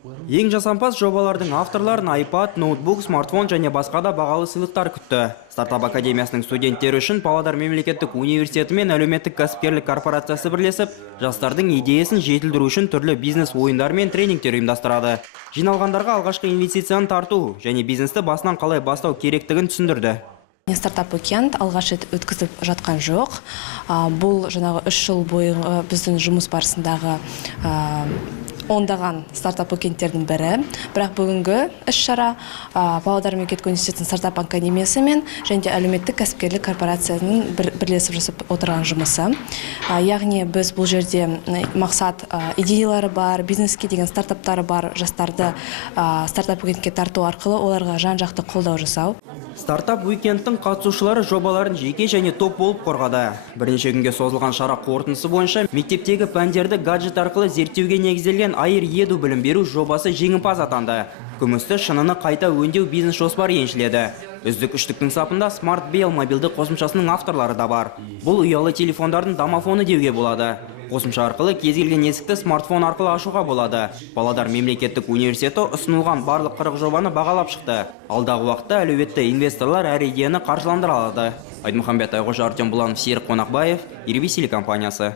Ең жасампаз жобалардың авторларын iPad, ноутбук, смартфон және басқа да бағалы сыйлықтар күтті. Стартап академиясының студенттері үшін Павлодар мемлекеттік университеті мен әлеуметтік кәсіпкерлік корпорациясы бірлесіп, жастардың идеясын жетілдіру үшін түрлі бизнес ойындар мен тренингтер ұйымдастырады. Жиналғандарға алғашқы инвестицияны тарту және бизнесті басынан қалай бастау керектігін түсіндірді. Стартап уикенд алғаш рет өткізіп жатқан жоқ. Бұл жаңағы 3 жыл бойы біздің жұмыс барысындағы ондаған стартап уикендтердің бірі. Бірақ бүгінгі іс-шара Павлодар мемлекеттік университетінің стартап академиясы мен және әлеуметтік кәсіпкерлік корпорациясының бірлесіп жасап отырған жұмысы. Яғни біз бұл жерде мақсат идеялары бар, бизнеске деген стартаптары бар жастарды стартап уикендке тарту арқылы оларға жан-жақты қолдау жасау. Стартап уикендтің қатысушылары жобаларын жеке және топ болып қорғады. Бірнеше күнге созылған шара қорытындысы бойынша мектептегі пәндерді гаджет арқылы зерттеуге негізделген Айыр Еду білім беру жобасы жеңімпаз атанды. Күмісті шыныны қайта өңдеу бизнес жоспары еншіледі. Үздік үштіктің сапында Smart Bell мобилді қосымшасының авторлары да бар. Бұл ұялы телефондардың домофоны деуге болады. Қосымша арқылы кез келген есікті смартфон арқылы ашуға болады. Павлодар мемлекеттік университеті ұсынылған барлық 40 жобаны бағалап шықты. Алдағы уақытта әлеуетті инвесторлар әр идеяны қаржыландыра алады. Айтмұхамбет Айғожа, Артем Буланов, Серік Қонақбаев, Ирбис телекомпаниясы.